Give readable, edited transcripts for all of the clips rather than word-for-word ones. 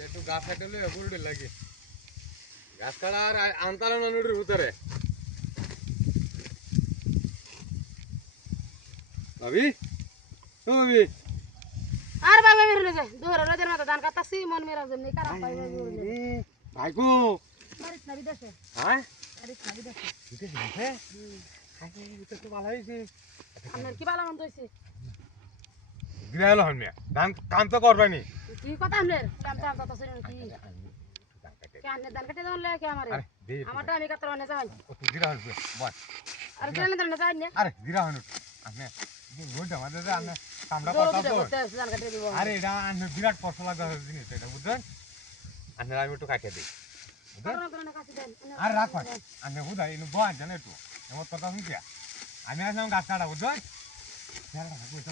একটু গাছ কাটলে পুরোটি লাগে গাছ কাটা আর আনতালা নদীর ভিতরে ভাবি ও ভাবি আর বাবা বের হয়ে যায় দুহরে রোদের মতো ধান কাটতাছি মন মেরা জন্য খারাপ পাই বের হয়ে যায় ভাইকো বাড়িতে না বিদেশে হ্যাঁ বাড়িতে না বিদেশে বিদেশে আছে আগে এটা তো ভালো হইছে আপনার কি ভালো মন্দ হইছে গিরাইল হন মিয়া ধান কাম তো করবানি কি কথা আপনার কাম তো আমতা শুনুন কি কে আনে ধান কাটে দাও লাগে আমারে আরে দে আমারটা আমি কাটতে রানে যাই ও তুই গিরা হইছে বল আর কেন ধান যাই না আরে গিরা হন আপনি গোটা আমাদের আপনি কামটা জোর করতে দিতে করতে ধান কাটে দিব আরে এটা আপনি বিরাট কষ্ট লাগা জিনিস এটা বুঝছেন আপনি আমি একটু কাটিয়ে দিই আর রাখ আমি বুঝা ইনু বয় জানে একটু এমন কথা শুনছি আমি আসলাম গাছ কাটা বুঝছেন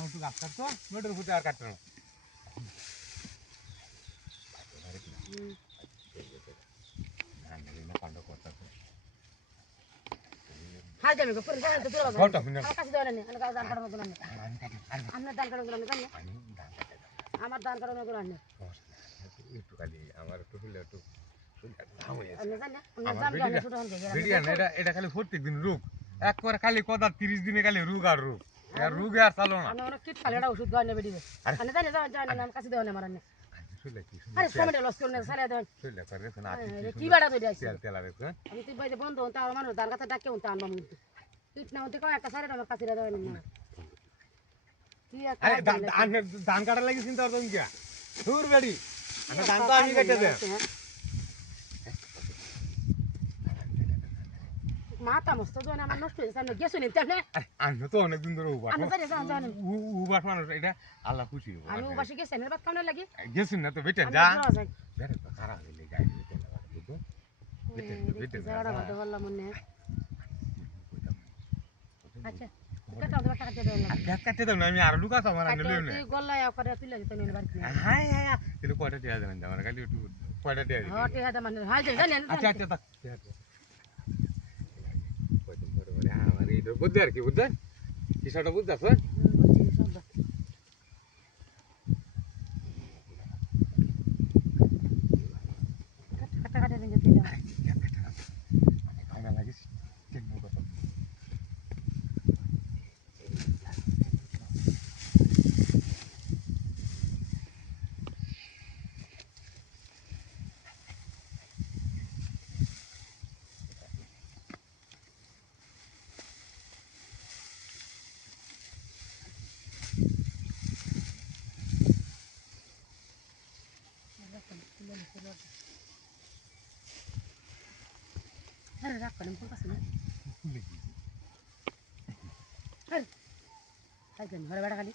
একটু গাছ কাটতো নোটের ফুটে আর কাটতো না হাই যাবে গো পুরো জায়গা তো পুরো কত মিনিট কাছে দেওয়া নেই আমি ধান কাটার মতো না আপনার ধান কাটার মতো না জানি আমার ধান কাটার মতো না একটু খালি আমার একটু হইলে একটু আপনি জানেন আপনার জান কি আমি ছোট হন থেকে এটা খালি প্রত্যেক দিন রোগ একবার খালি কথা 30 দিনে খালি রোগ আর রোগ আর রোগ আর চালো না আমি অনেক কিট খালি এটা ওষুধ গায় নেবে দিবে আপনি জানেন জানেন আমি কাছে দেওয়া নেই মারানে আরে সময়টা লস করে না সারা দেন কি বাড়া ধরে আইছে আমি তুই বাইরে বন্ধ হন তার মানুষ ধান কাটা ডাকে হন তা আনবা মুই তুই না হতে কয় একটা সারা আমার কাছে দেওয়া নেই কি একটা আরে ধান কাটা লাগি চিন্তা করতাম কি দূর বেড়ি আমি ধান তো আমি কেটে দেব মাথা মস্ত জোন আমার নষ্ট হয়েছে আমি গেছো নিতে না আমি তো অনেক দিন ধরে উবাস আমি জানি জানি উবাস মানুষ এটা আল্লাহ খুশি আমি উবাসে গেছি আমি ভাত খাওয়ানোর লাগি গেছেন না তো বেটেন যা বেরে তো খারাপ হইলে গাই দিতে না বুঝো বেটেন বেটেন জায়গাটা ভালো বললাম মনে আচ্ছা কত টাকা কাটতে দেন আর ক্যাট কাটতে দাও না আমি আর লুকাস আমার আনলে না তুই গল্লায় করে তুই লাগি তুমি বাড়ি হাই হাই তুই কয়টা দেয়া দেন আমার খালি একটু কয়টা দেয়া দিন হ্যাঁ ঠিক আছে মানে হাই জানেন আচ্ছা আচ্ছা তা কয়টা করে বলে আমার এই বুঝতে আর কি বুঝছেন কিসটা বুঝছস কাটা কাটা দিন যেতে না ফাইনাল লাগিস কেন কথা আরে রাখ করে কোন কাছে না আরে হাই জানি ঘরে বাড়া খালি